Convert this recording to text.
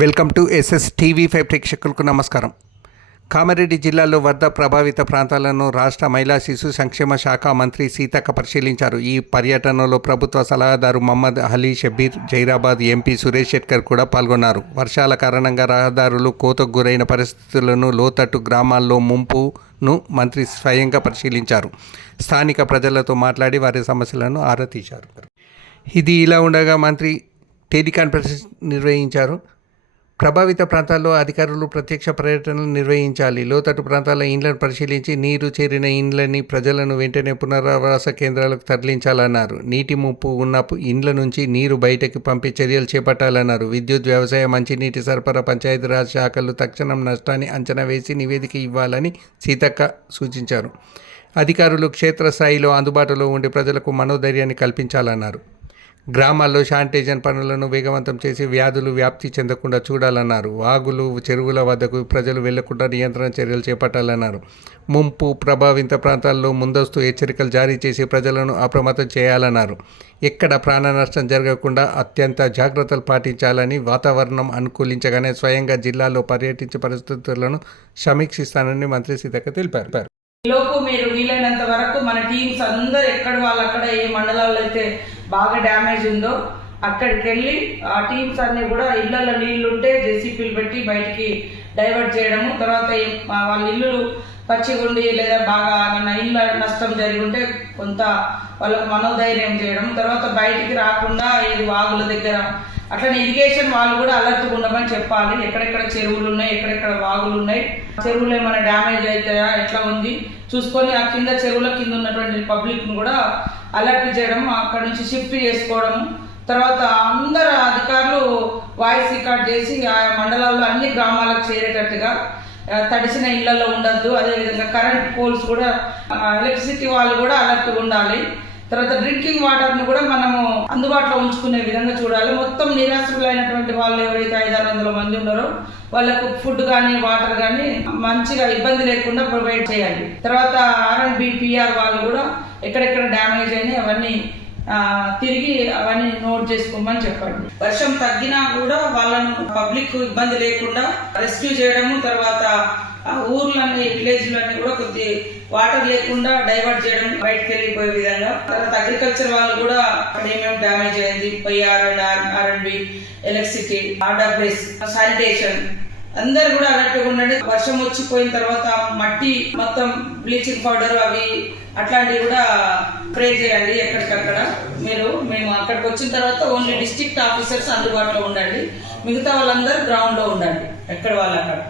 Welcome to SS TV5 ప్రేక్షకులకు నమస్కారం. కామారెడ్డి జిల్లాలో వరద ప్రభావిత ప్రాంతాలను రాష్ట్ర మహిళా శిశు సంక్షేమ శాఖ మంత్రి సీతక్క పరిశీలించారు. ఈ పర్యటనలో ప్రభుత్వ సలహాదారు మహమ్మద్ అలీ షబీర్, జైరాబాద్ ఎంపీ సురేష్ శెట్కర్ కూడా పాల్గొన్నారు. వర్షాల కారణంగా రహదారులు కోతకు గురైన పరిస్థితులను, లోతట్టు గ్రామాల్లో ముంపును మంత్రి స్వయంగా పరిశీలించారు. స్థానిక ప్రజలతో మాట్లాడి వారి సమస్యలను ఆరా తీశారు. ఇది ఇలా ఉండగా మంత్రి టెలికాన్ఫరెన్స్ నిర్వహించారు. ప్రభావిత ప్రాంతాల్లో అధికారులు ప్రత్యక్ష పర్యటనలు నిర్వహించాలి. లోతట్టు ప్రాంతాల ఇండ్లను పరిశీలించి నీరు చేరిన ఇండ్లని ప్రజలను వెంటనే పునరావాస కేంద్రాలకు తరలించాలన్నారు. నీటి ముప్పు ఉన్న ఇండ్ల నుంచి నీరు బయటకు పంపే చర్యలు చేపట్టాలన్నారు. విద్యుత్, వ్యవసాయ, మంచినీటి సరఫరా, పంచాయతీరాజ్ శాఖలు తక్షణం నష్టాన్ని అంచనా వేసి నివేదిక ఇవ్వాలని సీతక్క సూచించారు. అధికారులు క్షేత్రస్థాయిలో అందుబాటులో ఉండి ప్రజలకు మనోధైర్యాన్ని కల్పించాలన్నారు. గ్రామాల్లో శానిటైజేషన్ పనులను వేగవంతం చేసి వ్యాధులు వ్యాప్తి చెందకుండా చూడాలన్నారు. వాగులు, చెరువుల వద్దకు ప్రజలు వెళ్లకుండా నియంత్రణ చర్యలు చేపట్టాలన్నారు. ముంపు ప్రభావిత ప్రాంతాల్లో ముందస్తు హెచ్చరికలు జారీ చేసి ప్రజలను అప్రమత్తం చేయాలన్నారు. ఎక్కడ ప్రాణ నష్టం జరగకుండా అత్యంత జాగ్రత్తలు పాటించాలని, వాతావరణం అనుకూలించగానే స్వయంగా జిల్లాలో పర్యటించే పరిస్థితులను సమీక్షిస్తానని మంత్రి సీతక్క తెలిపారు. ఈలోపు మీరు వీలైనంత వరకు మన టీమ్స్ అందరు ఎక్కడ వాళ్ళక్కడ ఏ మండలాల్లో అయితే బాగా డ్యామేజ్ ఉందో అక్కడికి వెళ్ళి ఆ టీమ్స్ అన్ని కూడా ఇళ్లలో నీళ్లు ఉంటే జెసిపీలు పెట్టి బయటికి డైవర్ట్ చేయడము, తర్వాత వాళ్ళ ఇల్లు పచ్చిగుండి లేదా బాగా ఏమైనా ఇళ్ళ నష్టం జరిగి ఉంటే కొంత వాళ్ళకు మనోధైర్యం చేయడం, తర్వాత బయటికి రాకుండా ఏది వాగుల దగ్గర అట్లనే ఇరిగేషన్ వాళ్ళు కూడా అలర్ట్గా ఉండమని చెప్పాలి. ఎక్కడెక్కడ చెరువులు ఉన్నాయి, ఎక్కడెక్కడ వాగులు ఉన్నాయి, చెరువులు ఏమైనా డ్యామేజ్ అవుతాయా, ఎట్లా ఉంది చూసుకొని ఆ కింద చెరువుల కింద ఉన్నటువంటి పబ్లిక్ను కూడా అలర్ట్ చేయడం, అక్కడ నుంచి షిఫ్ట్ చేసుకోవడం, తర్వాత అందరు అధికారులు వాయిస్ రికార్డ్ చేసి ఆ మండలాల్లో అన్ని గ్రామాలకు చేరేటట్టుగా, తడిసిన ఇళ్లలో ఉండద్దు. అదేవిధంగా కరెంట్ పోల్స్ కూడా, ఎలక్ట్రిసిటీ వాళ్ళు కూడా అలర్ట్గా ఉండాలి. తర్వాత డ్రింకింగ్ వాటర్ను కూడా మనము అందుబాటులో ఉంచుకునే విధంగా చూడాలి. మొత్తం నిరాశ్రులైనటువంటి వాళ్ళు ఎవరైతే 500-600 మంది ఉన్నారో వాళ్ళకు ఫుడ్ కానీ వాటర్ కానీ మంచిగా ఇబ్బంది లేకుండా ప్రొవైడ్ చేయాలి. తర్వాత R&B PR వాళ్ళు కూడా ఎక్కడెక్కడ డ్యామేజ్ అయినాయి అవన్నీ తిరిగి అవన్నీ నోట్ చేసుకోమని చెప్పండి. వర్షం తగ్గినా కూడా వాళ్ళను పబ్లిక్ ఇబ్బంది లేకుండా రెస్క్యూ చేయడము, తర్వాత ఊర్లన్నీ విలేజ్లన్నీ కూడా కొద్ది వాటర్ లేకుండా డైవర్ట్ చేయడం, బయటకు వెళ్ళిపోయే విధంగా. తర్వాత అగ్రికల్చర్ వాళ్ళు కూడా అక్కడ ఏమేమి డ్యామేజ్ అయింది, R&B, ఎలక్ట్రిసిటీ, RWS, శానిటేషన్ అందరు కూడా అలర్ట్గా ఉండండి. వర్షం వచ్చిపోయిన తర్వాత మట్టి మొత్తం బ్లీచింగ్ పౌడర్ అవి అట్లాంటివి కూడా స్ప్రే చేయండి ఎక్కడికక్కడ. మేము అక్కడికి వచ్చిన తర్వాత ఓన్లీ డిస్ట్రిక్ట్ ఆఫీసర్స్ అందుబాటులో ఉండండి, మిగతా వాళ్ళందరూ గ్రౌండ్ లో ఉండండి ఎక్కడ వాళ్ళు అక్కడ.